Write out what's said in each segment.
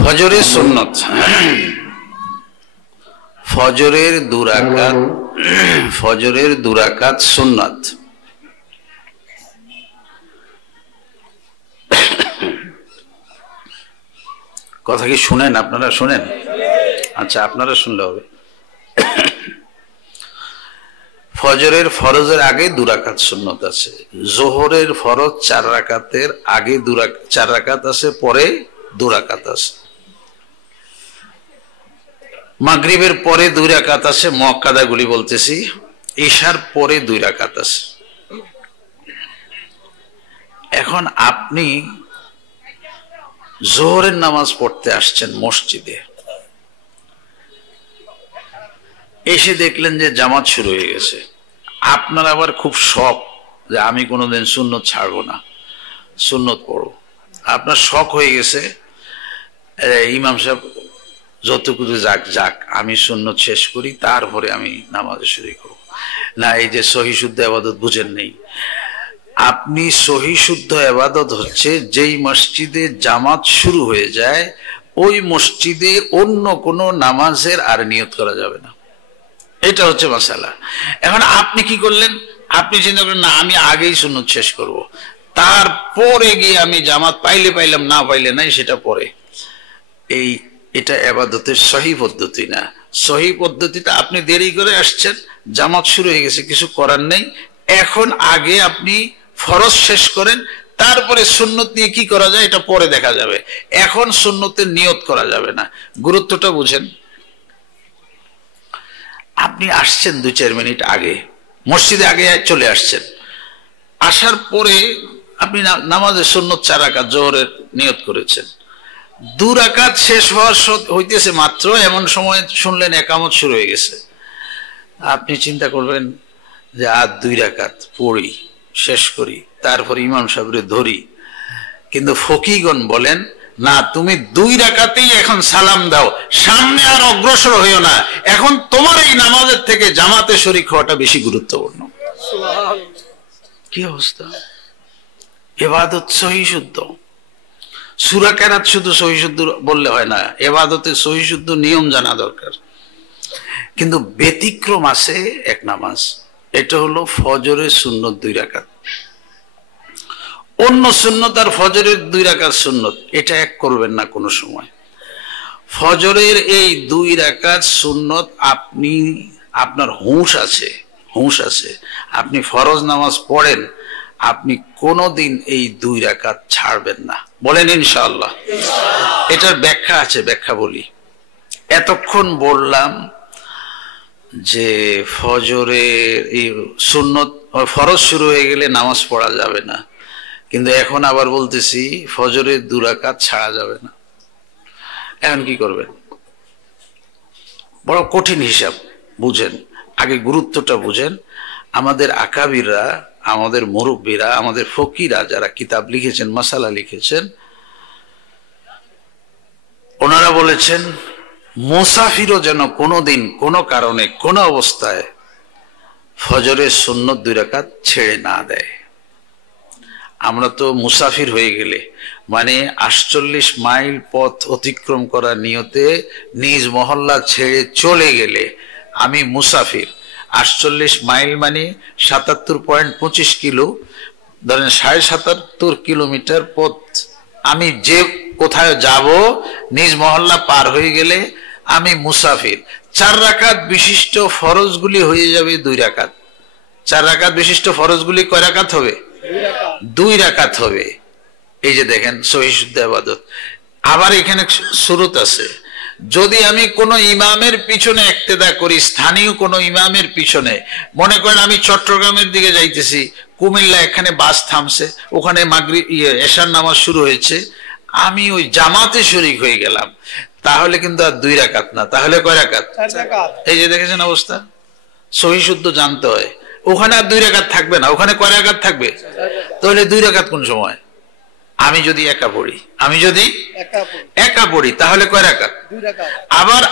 ফজরের সুন্নত, ফজরের দুরাকাত সুন্নত। কথা কি শুনেন? আপনারা শুনেন? আচ্ছা, আপনারা শুনলে হবে। ফজরের ফরজের আগে দুরাকাত সুন্নত আছে। জোহরের ফরজ 4 রাকাতের আগে 4 রাকাত আছে, পরে 2 রাকাত আছে। মাগরিবের পরে 2 রাকাত আছে, মুআক্কাদা গুলি বলতেছি। ইশার পরে 2 রাকাত আছে। এখন আপনি জোহরের নামাজ পড়তে আসছেন মসজিদে, এসে দেখলেন যে জামাত শুরু হয়ে গেছে। আপনার আবার খুব শখ যে আমি কোনোদিন সুন্নত ছাড়বো না, সুন্নত পড়ব। আপনার শখ হয়ে গেছে, ইমাম সাহেব যতটুকু যাক আমি সুন্নত শেষ করি, তারপরে আমি নামাজে শুরু করব। না, এই যে সহি শুদ্ধ ইবাদত বুঝেন নেই আপনি। সহি শুদ্ধ ইবাদত হচ্ছে যেই মসজিদে জামাত শুরু হয়ে যায় ওই মসজিদে অন্য কোনো নামাজের আর নিয়ত করা যাবে না। এটা হচ্ছে মাসালা। এখন আপনি কি করলেন? আপনি চিন্তা করেন না আমি আগেই সুন্নত শেষ করব, তারপরে গিয়ে আমি জামাত পাইলে পাইলাম, না পাইলে নাই, সেটা পরে। এটা ইবাদতের সহি পদ্ধতি না। সহি পদ্ধতিটা আপনি দেরি করে আসছেন, জামাত শুরু হয়ে গেছে, কিছু করার নেই। এখন আগে আপনি ফরজ শেষ করেন, তারপরে সুন্নত নিয়ে কি করা যায় এটা পরে দেখা যাবে। এখন সুন্নতের নিয়ত করা যাবে না। গুরুত্বটা বুঝেন। আপনি আসছেন 2-4 মিনিট আগে, মসজিদে আগে চলে আসছেন। আসার পরে আপনি নামাজের সুন্নত 4 রাকাত জোহরের নিয়ত করেছেন। 2 রাকাত শেষ হইতেছে মাত্র, এমন সময় শুনলেন একামত শুরু হয়ে গেছে। আপনি চিন্তা করবেন যে আর 2 রাকাত পড়ি, শেষ করি, তারপর ইমাম সাহেবরে ধরি। কিন্তু ফকিগণ বলেন না, তুমি 2 রাকাতেই এখন সালাম দাও, সামনে আর অগ্রসর হইও না। এখন তোমার এই নামাজের থেকে জামাতে শরীক হওয়াটা বেশি গুরুত্বপূর্ণ। কি অবস্থা! ইবাদত সহি শুদ্ধ। সূরা কেরাত শুধু সহি শুদ্ধ বললে হয় না, ইবাদতের সহি শুদ্ধ নিয়ম জানা দরকার। কিন্তু ব্যতিক্রম আছে এক নামাজ, এটা হলো ফজরের সুন্নত 2 রাকাত। অন্য সুন্নত আর ফজরের 2 রাকাত সুন্নত এটা এক করবেন না কোনো সময়। ফজরের এই 2 রাকাত সুন্নত আপনার হুঁশ আছে, আপনি ফরজ নামাজ পড়েন, আপনি কোনোদিন এই 2 রাকাত ছাড়বেন না। বলেন ইনশাআল্লাহ। এটার ব্যাখ্যা আছে, ব্যাখ্যা বলি। এতক্ষণ বললাম যে ফজরের এই সুন্নত ফরজ শুরু হয়ে গেলে নামাজ পড়া যাবে না, কিন্তু এখন আবার বলতেছি ফজরের 2 রাকাত ছাড়া যাবে না। এখন কি করবেন? বড় কঠিন হিসাব, বুঝেন। আগে গুরুত্বটা বুঝেন। আমাদের আকাবিররা, আমাদের মুরব্বীরা, আমাদের ফকিরা যারা কিতাব লিখেছেন, মাসালা লিখেছেন, ওনারা বলেছেন মুসাফিরও যেন কোনোদিন কোনো কারণে কোনো অবস্থায় ফজরের সুন্নত 2 রাকাত ছেড়ে না দেয়। আমরা তো মুসাফির হয়ে গেলে মানে 48 মাইল পথ অতিক্রম করার নিয়তে নিজ মহল্লা ছেড়ে চলে গেলে আমি মুসাফির। 48 মাইল মানে 77.25 কিলো, ধরেন 77.5 কিলোমিটার পথ আমি যে কোথায় যাব, নিজ মহল্লা পার হয়ে গেলে আমি মুসাফির। 4 রাকাত বিশিষ্ট ফরজগুলি হয়ে যাবে 2 রাকাত। 4 রাকাত বিশিষ্ট ফরজগুলি কয় রাকাত হবে? 2 রাকাত হবে। এই যে দেখেন সহি শুদ্ধ ইবাদত। আবার এখানে শুরুত আছে, যদি আমি কোনো ইমামের পিছনে ইক্তেদা করি, স্থানীয় কোনো ইমামের পিছনে, মনে করেন আমি চট্টগ্রামের দিকে যাইতেছি, কুমিল্লা এখানে বাস থামছে, ওখানে মাগরিব এশার নামাজ শুরু হয়েছে, আমি ওই জামাতে শরীক হয়ে গেলাম, তাহলে কিন্তু আর 2 রাকাত না, তাহলে কয় রাকাত? 4 রাকাত। এই যে দেখেছেন অবস্থা। সহি শুদ্ধ জানতে হয়। ওখানে আর 2 রাকাত থাকবে না, ওখানে কয় রাকাত থাকবে? তাহলে 2 রাকাত কোন সময়? আমি যদি একা পড়ি তাহলে কয় রাকাত? 2 রাকাত। আবার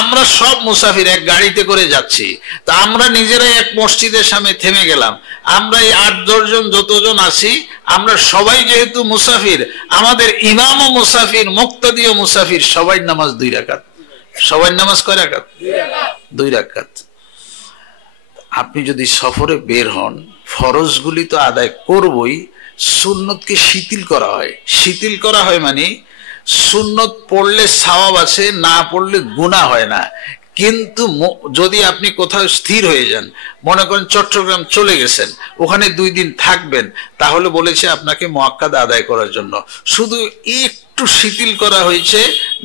আমরা সব মুসাফির এক গাড়িতে করে যাচ্ছি, তা আমরা নিজেরাই এক মসজিদের সামনে থেমে গেলাম, আমরা এই 8-10 জন যতজন আছি আমরা সবাই যেহেতু মুসাফির, আমাদের ইমামও মুসাফির, মুক্তাদিও মুসাফির, সবাই নামাজ 2 রাকাত। সবাই নামাজ কয় রাকাত? 2 রাকাত। আপনি যদি সফরে বের হন, ফরজগুলি তো আদায় করবই, সুন্নতকে শিথিল করা হয়। শিথিল করা হয় মানে সুন্নত পড়লে সওয়াব আছে, না পড়লে গুনাহ হয় না। কিন্তু যদি আপনি কোথাও স্থির হয়ে যান, মনে করেন চট্টগ্রাম চলে গেছেন, ওখানে 2 দিন থাকবেন, তাহলে বলেছে আপনাকে মুআক্কাদ আদায় করার জন্য শুধু একটু শিথিল করা হয়েছে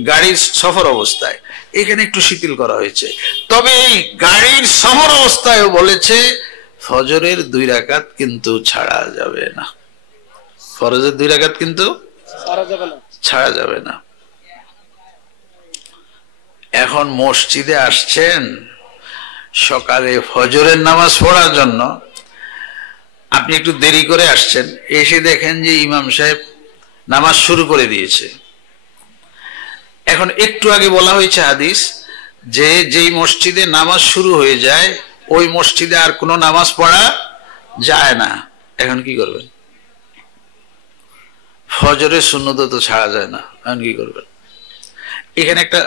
গাড়ির সফর অবস্থায়, এখানে একটু শিথিল করা হয়েছে। তবে এই গাড়ির সফর অবস্থায়ও বলেছে ফজরের 2 রাকাত কিন্তু ছাড়া যাবে না। ফরজের 2 রাকাত কিন্তু ছাড়া যাবে না। এখন মসজিদে আসছেন সকালে ফজরের নামাজ পড়ার জন্য, আপনি একটু দেরি করে আসছেন, এসে দেখেন যে ইমাম সাহেব নামাজ শুরু করে দিয়েছে। এখন একটু আগে বলা হয়েছে হাদিস যে যেই মসজিদে নামাজ শুরু হয়ে যায় ওই মসজিদে আর কোনো নামাজ পড়া যায় না। এখন কি করবেন? ফজরের সুন্নত তো ছাড়া যায় না, এখন কি করবেন? এখানে একটা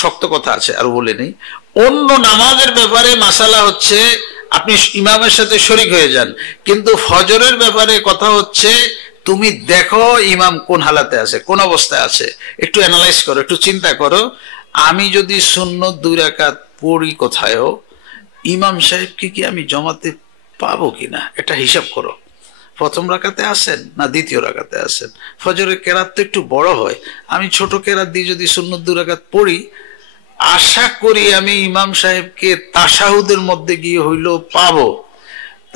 শক্ত কথা আছে, আর বলে নেই। অন্য নামাজের ব্যাপারে মাসালা হচ্ছে আপনি ইমামের সাথে শরীক হয়ে যান, কিন্তু ফজরের ব্যাপারে কথা হচ্ছে তুমি দেখো ইমাম কোন হালাতে আছে, কোন অবস্থায় আছে, একটু অ্যানালাইজ করো, একটু চিন্তা করো। আমি যদি সুন্নত 2 রাকাত পড়ি কোথায়ও, ইমাম সাহেবকে কি আমি জমাতে পাবো কিনা এটা হিসাব করো। প্রথম রাকাতে আছেন না দ্বিতীয় রাকাতে আছেন? ফজরের কেরাত তো একটু বড় হয়, আমি ছোট কেরাত দিয়ে যদি সুন্নত 2 রাকাত পড়ি, আশা করি আমি ইমাম সাহেবকে তাশাহুদের মধ্যে গিয়ে হইলেও পাবো।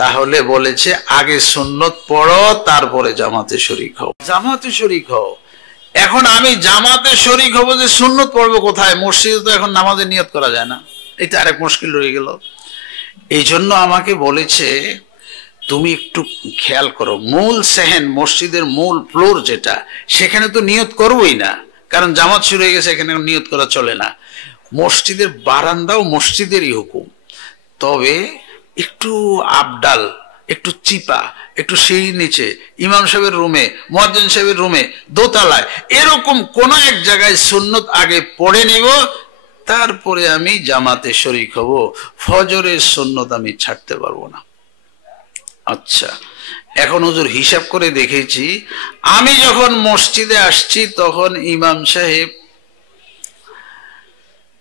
তাহলে বলেছে আগে সুন্নত পড়ো, তারপরে জামাতে শরীক হও। জামাতে শরীক হও। এখন আমি জামাতে শরীক হব যে সুন্নত পড়বো কোথায়? মসজিদে তো এখন নামাজের নিয়ত করা যায় না, এটা আরেক মুশকিল রয়ে গেল। এই জন্য আমাকে বলেছে তুমি একটু খেয়াল করো, মূল সেহেন মসজিদের মূল ফ্লোর যেটা, সেখানে তো নিয়ত করবোই না, কারণ জামাত শুরু হয়ে গেছে, এখানে নিয়ত করা চলে না। মসজিদের বারান্দাও মসজিদেরই হুকুম, তবে একটু আবডাল, একটু চিপা, একটু সিঁড়ি নিচে, ইমাম সাহেবের রুমে, মুয়াজ্জিন সাহেবের রুমে, দোতলায়, এরকম কোন এক জায়গায় সুন্নত আগে পড়ে নিব, তারপরে আমি জামাতে শরীক হব। ফজরের সুন্নত আমি ছাড়তে পারবো না। আচ্ছা, এখন হুজুর হিসাব করে দেখেছি, আমি যখন মসজিদে আসছি তখন ইমাম সাহেব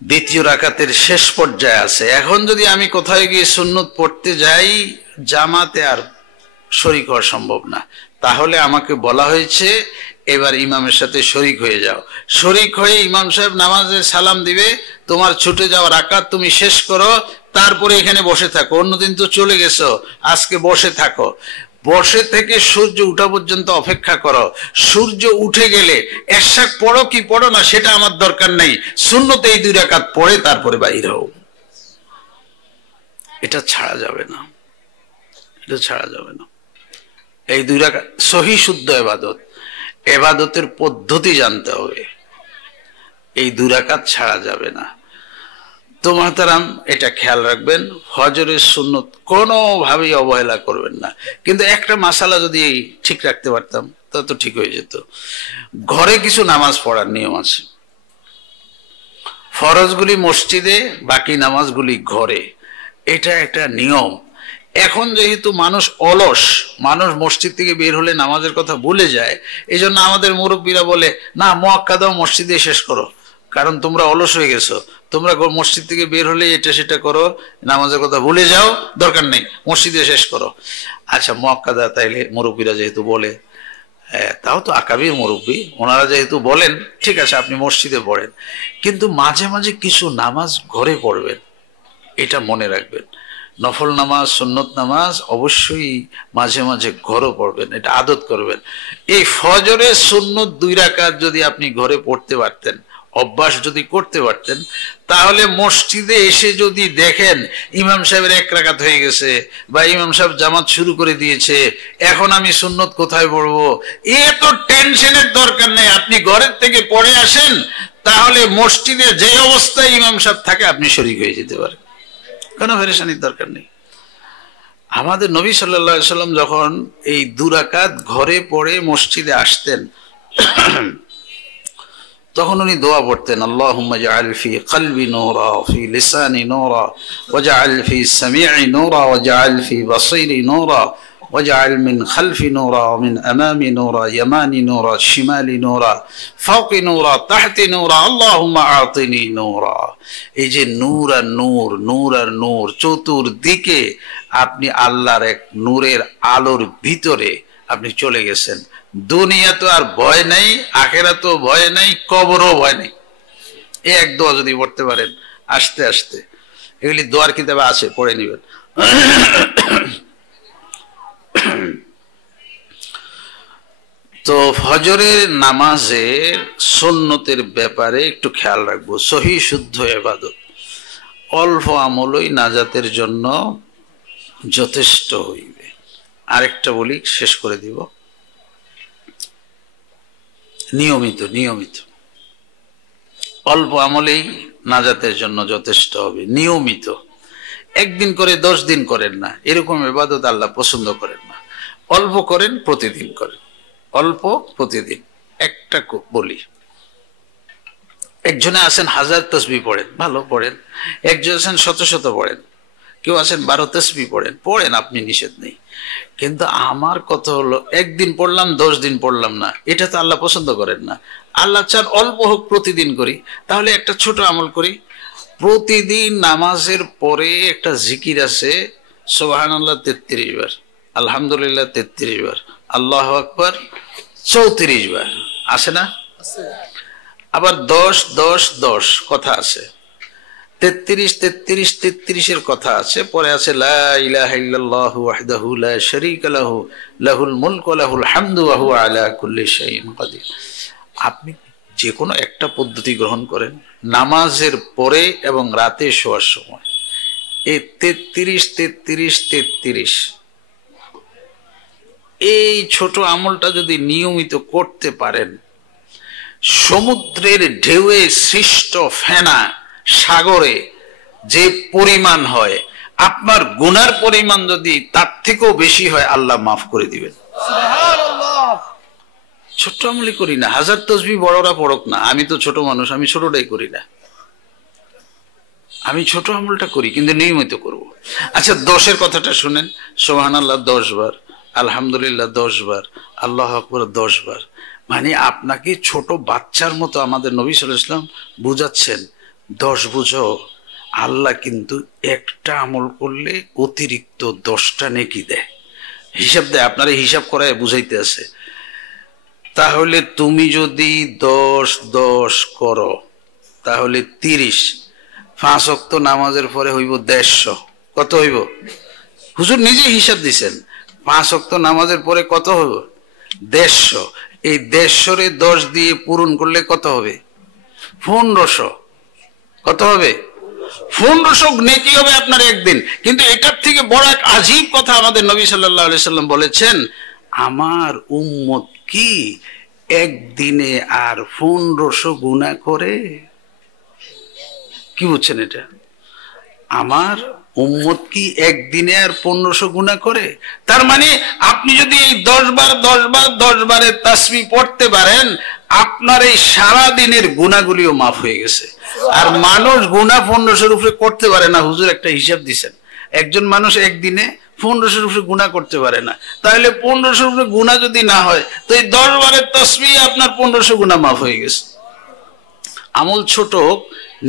দ্বিতীয় রাকাতের শেষ পর্যায়ে আছে। এখন যদি আমি কোথায় গিয়ে সুন্নত পড়তে যাই, জামাতে আর শরীক হওয়া সম্ভব না। তাহলে আমাকে বলা হয়েছে এবার ইমামের সাথে শরীক হয়ে যাও। শরীক হয়ে ইমাম সাহেব নামাজে সালাম দিবে, তোমার ছুটে যাওয়া রাকাত তুমি শেষ করো, তারপরে এখানে বসে থাকো। অন্যদিন তো চলে গেছো, আজকে বসে থাকো। বসে থেকে সূর্য উঠা পর্যন্ত অপেক্ষা করো। সূর্য উঠে গেলে এশাক পড়ো কি পড়ো না সেটা আমার দরকার নেই, সুন্নতে এই 2 রাকাত পড়ে তারপরে বাইর হও। এটা ছাড়া যাবে না, এটা ছাড়া যাবে না। এই 2 রাকাত সহি শুদ্ধ ইবাদত, ইবাদতের পদ্ধতি জানতে হবে, এই 2 রাকাত ছাড়া যাবে না। তো মাহতারাম এটা খেয়াল রাখবেন, ফজরের সুন্নত কোনোভাবেই অবহেলা করবেন না। কিন্তু একটা মাসালা যদি ঠিক রাখতে পারতাম তা তো ঠিক হয়ে যেত। ঘরে কিছু নামাজ পড়ার নিয়ম আছে, ফরজগুলি মসজিদে, বাকি নামাজগুলি ঘরে, এটা একটা নিয়ম। এখন যেহেতু মানুষ অলস, মানুষ মসজিদ থেকে বের হলে নামাজের কথা ভুলে যায়, এই জন্য আমাদের মুরব্বীরা বলে না মুআক্কাদাও মসজিদে শেষ করো, কারণ তোমরা অলস হয়ে গেছো, তোমরা মসজিদ থেকে বের হলে এটা সেটা করো, নামাজের কথা ভুলে যাও, দরকার নেই, মসজিদে শেষ করো। আচ্ছা মুআক্কাদা তাইলে মুরব্বীরা যেহেতু বলে, তাও তো আকাবির মুরব্বী, ওনারা যেহেতু বলেন ঠিক আছে আপনি মসজিদে পড়েন, কিন্তু মাঝে মাঝে কিছু নামাজ ঘরে পড়বেন, এটা মনে রাখবেন। নফল নামাজ, সুন্নত নামাজ অবশ্যই মাঝে মাঝে ঘরও পড়বেন, এটা আদত করবেন। এই ফজরের সুন্নত 2 রাকাত যদি আপনি ঘরে পড়তে পারতেন অভ্যাস যদি করতে পারতেন, তাহলে মসজিদে এসে যদি দেখেন ইমাম সাহেবের 1 রাকাত হয়ে গেছে বা ইমাম সাহেব জামাত শুরু করে দিয়েছে, এখন আমি সুন্নত কোথায় পড়বো, এত টেনশনের দরকার নেই। আপনি ঘরের থেকে পড়ে আসেন, তাহলে মসজিদে যে অবস্থায় ইমাম সাহেব থাকে আপনি শরীক হয়ে যেতে পারেন, কোনো পেরেশানির দরকার নেই। আমাদের নবী সাল্লাল্লাহু আলাইহি সাল্লাম যখন এই 2 রাকাত ঘরে পড়ে মসজিদে আসতেন, তখন উনি দোয়া পড়তেন, আল্লাহুম্মা জাআল ফি কলবি নূরা ফি লিসানি নূরা ওয়াজআল ফি সামি'i নূরা ওয়াজআল ফি বাসিরি নূরা ওয়াজআল মিন খালফি নূরা ওয়া মিন আমামি নূরা ইয়ামানি নূরা শিমালি নূরা ফাওকি নূরা তাহতি নূরা আল্লাহুম্মা আতিনি নূরা। এই যে নূর আর নূর, নূর আর নূর, চতুর্দিকে আপনি আল্লাহর এক নূরের আলোর ভিতরে আপনি চলে গেছেন। দুনিয়া তো আর ভয় নাই, আখেরাত ভয় নাই, কবরও ভয় নাই। এই এক দোয়া যদি পড়তে পারেন আস্তে আস্তে, এগুলি দোয়ার কিতাবে আছে, পড়ে নেবেন। তো ফজরের নামাজের সুন্নতের ব্যাপারে একটু খেয়াল রাখবো। সহি শুদ্ধ ইবাদত, অল্প আমলই নাজাতের জন্য যথেষ্ট হইবে। আরেকটা বলি, শেষ করে দিব, নিয়মিত নিয়মিত অল্প আমলেই নাজাতের জন্য যথেষ্ট হবে। নিয়মিত, একদিন করে 10 দিন করেন না, এরকম ইবাদত আল্লাহ পছন্দ করেন না। অল্প করেন, প্রতিদিন করেন, অল্প প্রতিদিন। একটা বলি, একজনে আছেন 1000 তাসবিহ পড়েন, ভালো পড়েন। একজন আছেন 100 পড়েন, কেউ আছেন 12 তাসবিহ পড়েন, পড়েন, আপনি নিষেধ নেই। কিন্তু আমার কথা হলো, একদিন পড়লাম 10 দিন পড়লাম না, এটা তো আল্লাহ পছন্দ করেন না। আল্লাহ চান অল্প হোক, প্রতিদিন করি। তাহলে একটা ছোট আমল করি, প্রতিদিন নামাজের পরে একটা জিকির আছে, সুবহানাল্লাহ 33 বার, আলহামদুলিল্লাহ 33 বার, আল্লাহু আকবার 34 বার, আছে না? আবার 10 10 10 কথা আছে, 33 33 33 এর কথা আছে। পরে আছে লা ইলাহা ইল্লাল্লাহু ওয়াহদাহু লা শারীকা লাহু লাহুল মুলকু ওয়া লাহুল হামদু ওয়া হুয়া আলা কুল্লি শাইইন কাদির। আপনি যে কোনো একটা পদ্ধতি গ্রহণ করেন, নামাজের পরে এবং রাতে শোয়ার সময় এই 33 33 33 এই ছোট আমলটা যদি নিয়মিত করতে পারেন, সমুদ্রের ঢেউয়ে সৃষ্ট ফেনা সাগরে যে পরিমাণ হয়, আপনার গুনার পরিমাণ যদি তার থেকেও বেশি হয়, আল্লাহ মাফ করে দিবেন। ছোট্ট আমলই করি না, 1000 তাসবিহ বড়রা পড়ক না, আমি তো ছোট মানুষ, আমি ছোটটাই করি না। আমি ছোট আমলটা করি, কিন্তু নিয়মিত করব। আচ্ছা, 10-এর কথাটা শুনেন, সুবহানাল্লাহ 10 বার, আলহামদুলিল্লাহ 10 বার, আল্লাহু আকবার 10 বার। মানে আপনাকে ছোট বাচ্চার মতো আমাদের নবী সাল্লাল্লাহু আলাইহি ওয়াসাল্লাম বুঝাচ্ছেন, 10 বুঝো, আল্লাহ কিন্তু একটা আমল করলে অতিরিক্ত 10টা নেকি দেয়, হিসাব দেয়। আপনারা হিসাব করায় বুঝাইতে আছে। তাহলে তুমি যদি 10 10 করো, তাহলে 30, 5 ওয়াক্ত নামাজের পরে হইব 150। কত হইব? হুজুর নিজে হিসাব দিছেন, 5 ওয়াক্ত নামাজের পরে কত হইব? 150। এই 150 10 দিয়ে পূরণ করলে কত হবে? 1500। কত হবে? 1500 নেকি হবে আপনার একদিন। কিন্তু এটার থেকে বড় এক আজীব কথা আমাদের নবী সাল্লাল্লাহু আলাইহি সাল্লাম বলেছেন, আমার উম্মত কি একদিনে আর 1500 গুনাহ করে? কি বুঝছেন এটা? আমার উম্মত কি একদিনে আর 1500 গুনাহ করে? তার মানে আপনি যদি এই 10 বার 10 বার 10 বারের তাসবিহ পড়তে পারেন, আপনার এই সারা দিনের গুনাহগুলিও মাফ হয়ে গেছে। আর মানুষ গুনাহ 1500-এর উপরে করতে পারে না। হুজুর একটা হিসাব দিছেন, একজন মানুষ একদিনে 1500-এর উপরে গুনাহ করতে পারে না। তাহলে 1500-এর উপরে গুনাহ যদি না হয়, তো এই 10 বারের তাসবিহ আপনার 1500 গুনাহ মাফ হয়ে গেছে। আমল ছোট হোক,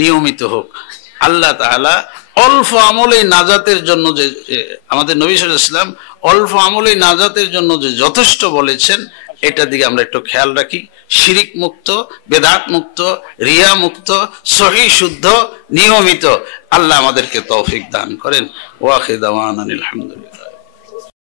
নিয়মিত হোক, আল্লাহ তাআলা অল্প আমলেই নাজাতের জন্য যে আমাদের নবী সাল্লাল্লাহু আলাইহি ওয়াসাল্লাম অল্প আমলেই নাজাতের জন্য যে যথেষ্ট বলেছেন, এটার দিকে আমরা একটু খেয়াল রাখি। শিরিক মুক্ত, বেদাত মুক্ত, রিয়া মুক্ত, সহিহ শুদ্ধ, নিয়মিত। আল্লাহ আমাদেরকে তৌফিক দান করেন। ওয়া আখিরু দাওয়ানা আলহামদুলিল্লাহ।